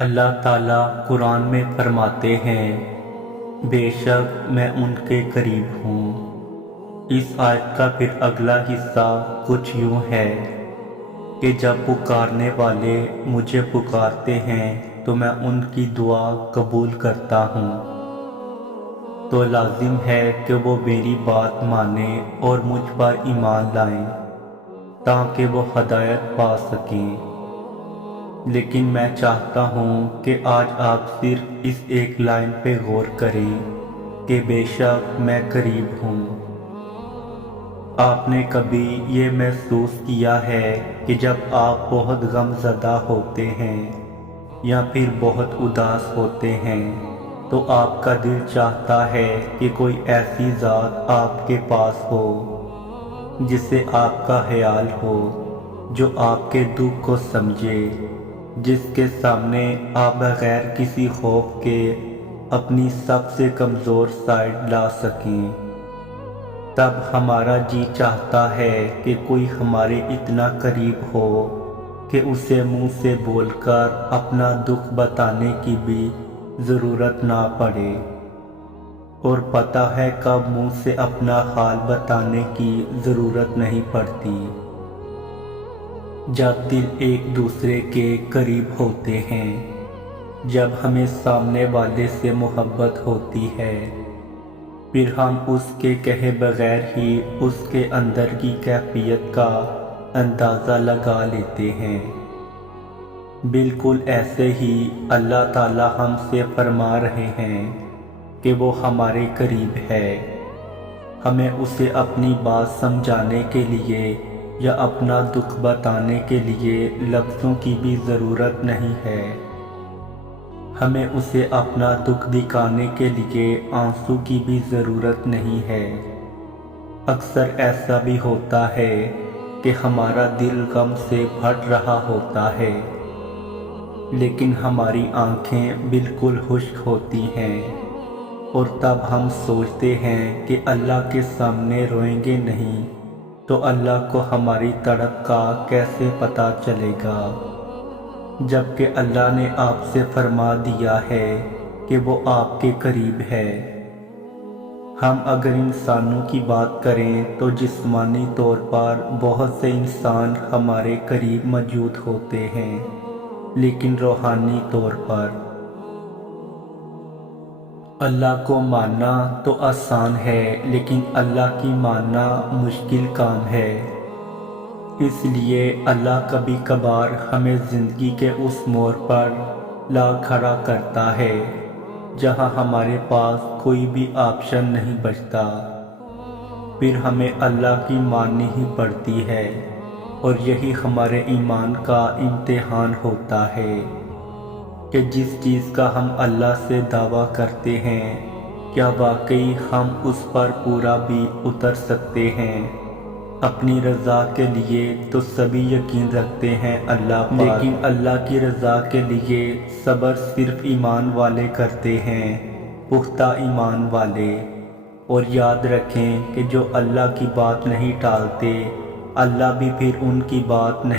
اللہ تعالیٰ قرآن میں فرماتے ہیں، بے شک میں ان کے قریب ہوں۔ اس آیت کا پھر اگلا حصہ کچھ یوں ہے کہ جب پکارنے والے مجھے پکارتے ہیں تو میں ان کی دعا قبول کرتا ہوں، تو لازم ہے کہ وہ میری بات مانیں اور مجھ پر ایمان لائیں تاکہ وہ ہدایت پا سکیں۔ لیکن میں چاہتا ہوں کہ آج آپ صرف اس ایک لائن پہ غور کریں کہ بے شک میں قریب ہوں۔ آپ نے کبھی یہ محسوس کیا ہے کہ جب آپ بہت غم زدہ ہوتے ہیں یا پھر بہت اداس ہوتے ہیں تو آپ کا دل چاہتا ہے کہ کوئی ایسی ذات آپ کے پاس ہو جس سے آپ کا خیال ہو، جو آپ کے دکھ کو سمجھے، جس کے سامنے آپ بغیر کسی خوف کے اپنی سب سے کمزور سائیڈ لا سکیں۔ تب ہمارا جی چاہتا ہے کہ کوئی ہمارے اتنا قریب ہو کہ اسے منہ سے بول کر اپنا دکھ بتانے کی بھی ضرورت نہ پڑے، اور پتہ ہے کب منہ سے اپنا حال بتانے کی ضرورت نہیں پڑتی، جب دل ایک دوسرے کے قریب ہوتے ہیں، جب ہمیں سامنے والے سے محبت ہوتی ہے، پھر ہم اس کے کہے بغیر ہی اس کے اندر کی کیفیت کا اندازہ لگا لیتے ہیں۔ بالکل ایسے ہی اللہ تعالی ہم سے فرما رہے ہیں کہ وہ ہمارے قریب ہے۔ ہمیں اسے اپنی بات سمجھانے کے لیے یا اپنا دکھ بتانے کے لیے لفظوں کی بھی ضرورت نہیں ہے۔ ہمیں اسے اپنا دکھ دکھانے کے لیے آنسو کی بھی ضرورت نہیں ہے۔ اکثر ایسا بھی ہوتا ہے کہ ہمارا دل غم سے پھٹ رہا ہوتا ہے، لیکن ہماری آنکھیں بالکل خشک ہوتی ہیں، اور تب ہم سوچتے ہیں کہ اللہ کے سامنے روئیں گے نہیں تو اللہ کو ہماری تڑپ کا کیسے پتہ چلے گا، جبکہ اللہ نے آپ سے فرما دیا ہے کہ وہ آپ کے قریب ہے۔ ہم اگر انسانوں کی بات کریں تو جسمانی طور پر بہت سے انسان ہمارے قریب موجود ہوتے ہیں، لیکن روحانی طور پر اللہ کو ماننا تو آسان ہے، لیکن اللہ کی ماننا مشکل کام ہے۔ اس لیے اللہ کبھی کبھار ہمیں زندگی کے اس موڑ پر لا کھڑا کرتا ہے جہاں ہمارے پاس کوئی بھی آپشن نہیں بچتا، پھر ہمیں اللہ کی ماننی ہی پڑتی ہے، اور یہی ہمارے ایمان کا امتحان ہوتا ہے کہ جس چیز کا ہم اللہ سے دعویٰ کرتے ہیں کیا واقعی ہم اس پر پورا بھی اتر سکتے ہیں۔ اپنی رضا کے لیے تو سبھی یقین رکھتے ہیں اللہ پر، لیکن اللہ کی رضا کے لیے صبر صرف ایمان والے کرتے ہیں، پختہ ایمان والے۔ اور یاد رکھیں کہ جو اللہ کی بات نہیں ٹالتے، اللہ بھی پھر ان کی بات نہیں